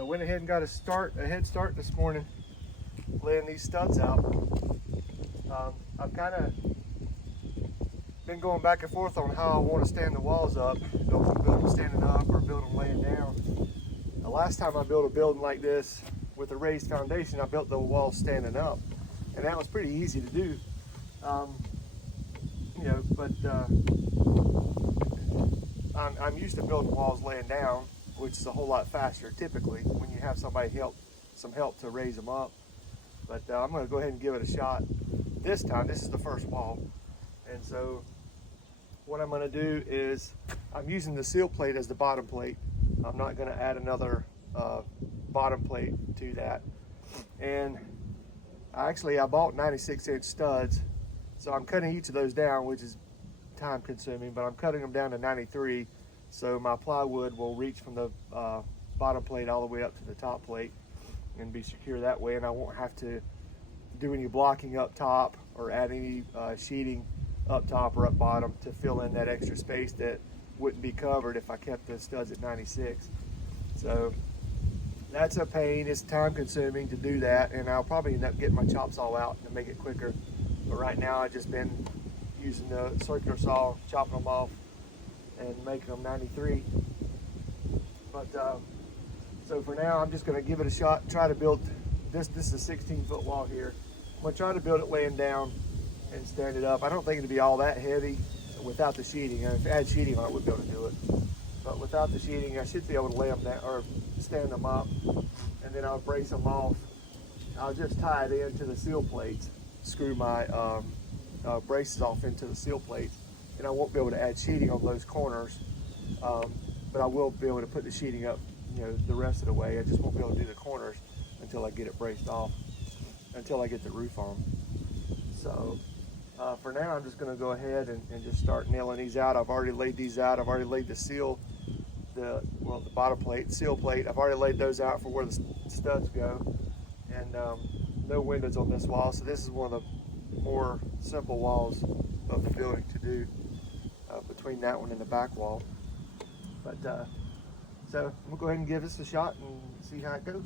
So went ahead and got a head start this morning, laying these studs out. I've kind of been going back and forth on how I want to stand the walls up, build them standing up or build them laying down. The last time I built a building like this with a raised foundation, I built the walls standing up, and that was pretty easy to do. I'm used to building walls laying down, which is a whole lot faster typically when you have somebody some help to raise them up. But I'm going to go ahead and give it a shot. This time, this is the first wall, and so what I'm going to do is I'm using the seal plate as the bottom plate. I'm not going to add another bottom plate to that. And I bought 96-inch studs, so I'm cutting each of those down, which is time consuming, but I'm cutting them down to 93, so my plywood will reach from the bottom plate all the way up to the top plate and be secure that way, and I won't have to do any blocking up top or add any sheeting up top or up bottom to fill in that extra space that wouldn't be covered if I kept the studs at 96. So that's a pain. It's time consuming to do that, and I'll probably end up getting my chop saw out to make it quicker. But right now I've just been using the circular saw, chopping them off and making them 93. But so for now I'm just going to give it a shot, try to build this. This is a 16-foot wall here. I'm going to try to build it laying down and stand it up. I don't think it'd be all that heavy without the sheeting. If I had sheeting on it, I would be able to do it. But without the sheeting, I should be able to lay them down or stand them up, and then I'll brace them off. I'll just tie it into the seal plates, screw my braces off into the seal plates, and I won't be able to add sheeting on those corners, but I will be able to put the sheeting up, the rest of the way. I just won't be able to do the corners until I get it braced off, until I get the roof on. So for now, I'm just going to go ahead and just start nailing these out. I've already laid these out. I've already laid the bottom plate, seal plate. I've already laid those out for where the studs go, and no windows on this wall. So this is one of the more simple walls of the building to do between that one and the back wall. But so we'll go ahead and give this a shot and see how it goes.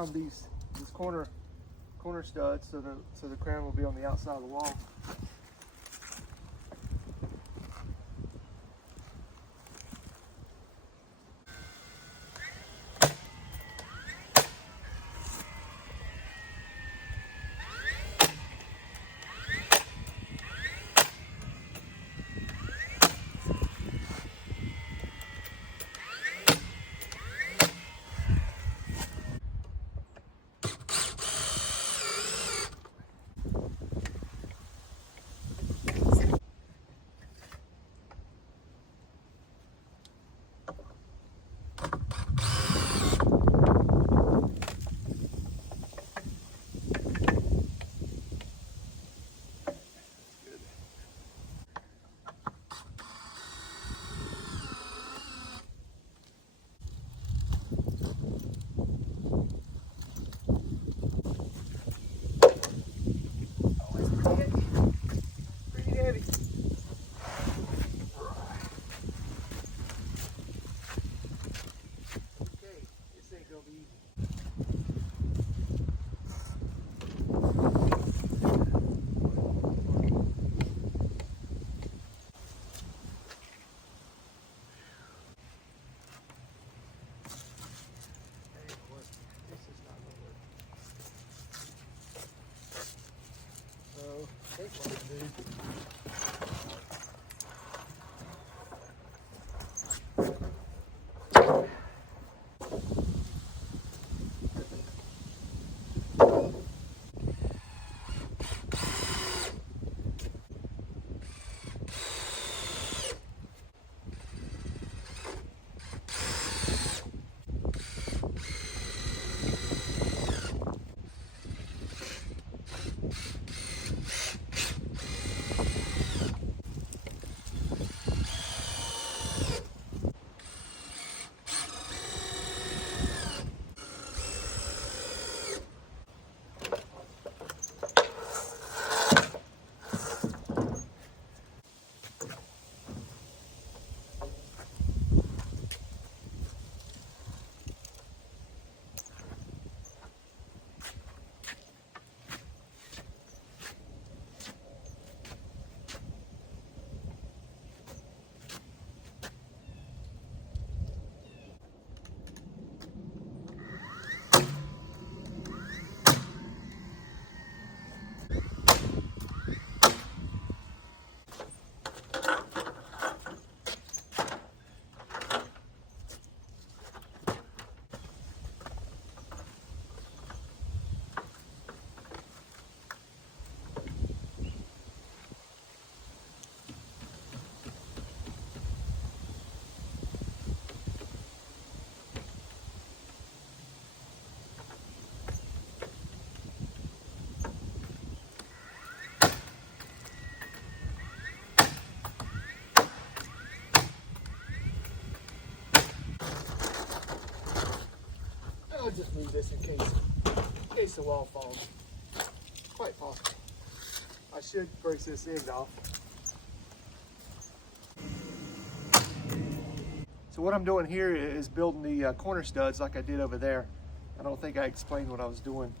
crown these corner studs so the crown will be on the outside of the wall. Pretty heavy. Okay, this ain't gonna be easy. This is not gonna work. So, I think what we do. I'll just move this in case the wall falls. Quite possible. I should brace this end off. So what I'm doing here is building the corner studs like I did over there. I don't think I explained what I was doing.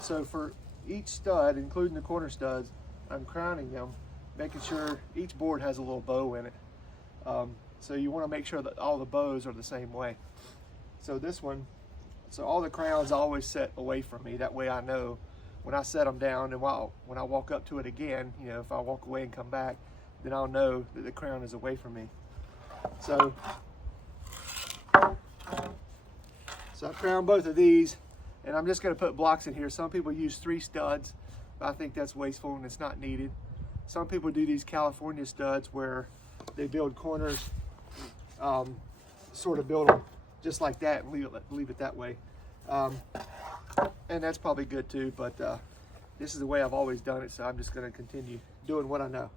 So for each stud, including the corner studs, I'm crowning them, making sure each board has a little bow in it. So you want to make sure that all the bows are the same way. So this one, so all the crowns always set away from me. That way I know when I set them down, and when I walk up to it again, you know, if I walk away and come back, then I'll know that the crown is away from me. So I crown both of these, and I'm just going to put blocks in here. Some people use 3 studs, but I think that's wasteful and it's not needed. Some people do these California studs where they build corners, sort of build them just like that and leave it that way. And that's probably good too, but this is the way I've always done it, so I'm just going to continue doing what I know.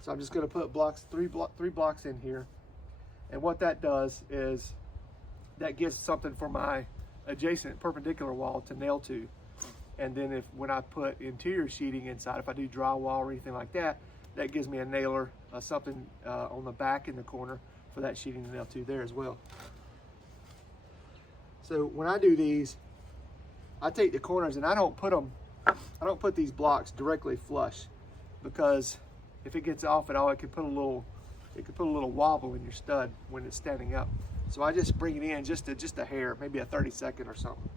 So I'm just going to put three blocks in here, and what that does is that gives something for my adjacent perpendicular wall to nail to. And then when I put interior sheeting inside, if I do drywall or anything like that, that gives me a nailer, something on the back in the corner for that sheeting to nail to there as well. So when I do these, I take the corners and I don't put these blocks directly flush, because if it gets off at all, it could put a little wobble in your stud when it's standing up. So I just bring it in just a hair, maybe a 30-second or something.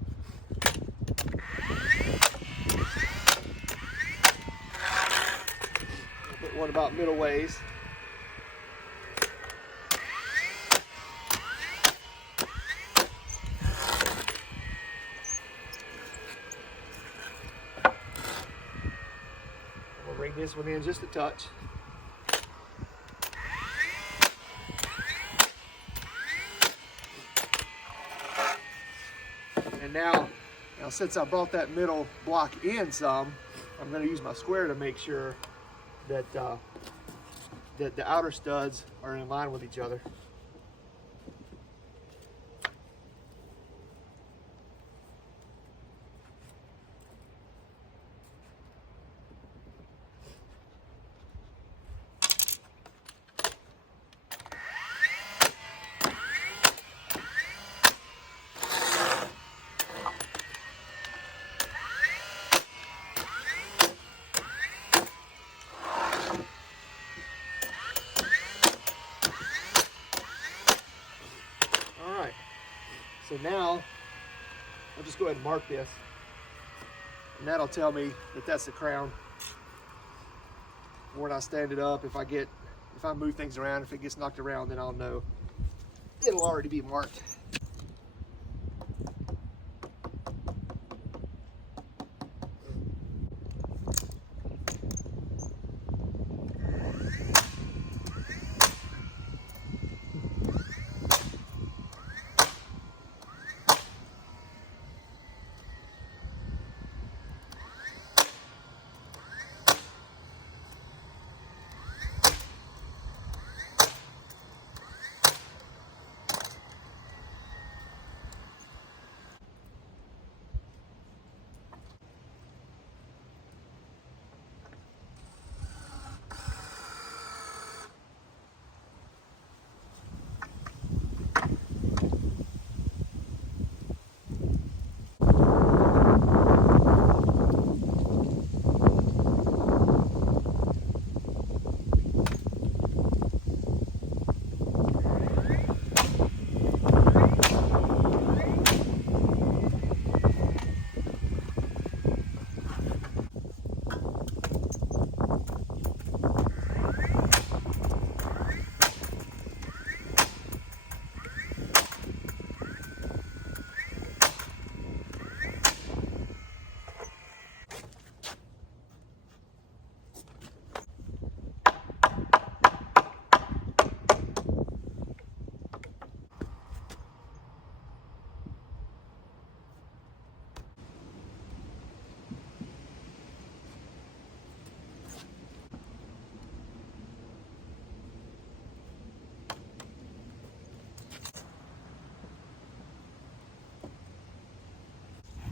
Put one about middle ways. We'll bring this one in just a touch. And now since I brought that middle block in some, I'm going to use my square to make sure that that the outer studs are in line with each other. So now, I'll just go ahead and mark this, and that'll tell me that that's the crown. When I stand it up, if I move things around, if it gets knocked around, then I'll know it'll already be marked.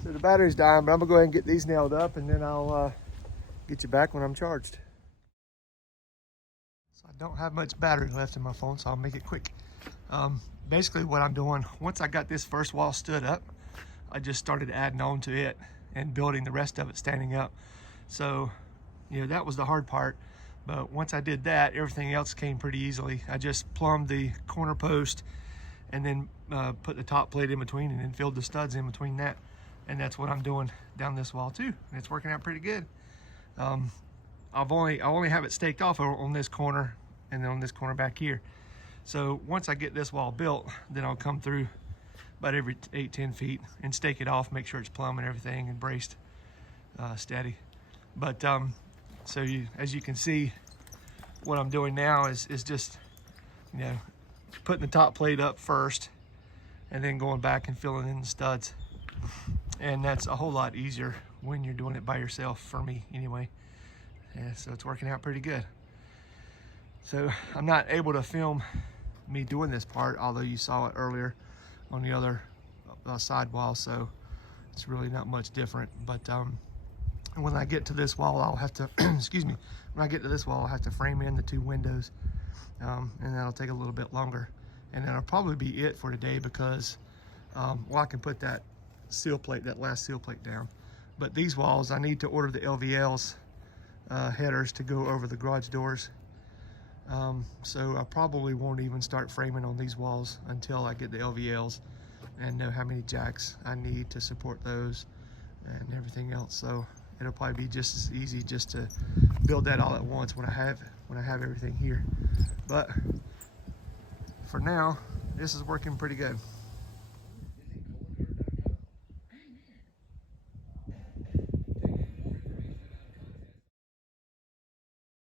So the battery's dying, but I'm gonna go ahead and get these nailed up, and then I'll get you back when I'm charged. So I don't have much battery left in my phone, so I'll make it quick. Basically what I'm doing, once I got this first wall stood up, I just started adding on to it and building the rest of it standing up. So, that was the hard part. But once I did that, everything else came pretty easily. I just plumbed the corner post and then put the top plate in between, and then filled the studs in between that. And that's what I'm doing down this wall too. And it's working out pretty good. I only have it staked off on this corner and then on this corner back here. So once I get this wall built, then I'll come through about every 8-10 feet and stake it off, make sure it's plumb and everything and braced steady. But so as you can see, what I'm doing now is just putting the top plate up first and then going back and filling in the studs. And that's a whole lot easier when you're doing it by yourself, for me anyway. Yeah, so it's working out pretty good. So I'm not able to film me doing this part, although you saw it earlier on the other side wall, so it's really not much different. But when I get to this wall, I'll have to excuse me, when I get to this wall, I'll have to frame in the 2 windows, and that'll take a little bit longer. And that'll probably be it for today, because I can put that seal plate, that last seal plate down. But these walls, I need to order the LVLs headers to go over the garage doors. So I probably won't even start framing on these walls until I get the LVLs and know how many jacks I need to support those and everything else. So it'll probably be just as easy just to build that all at once when I have everything here. But for now, this is working pretty good.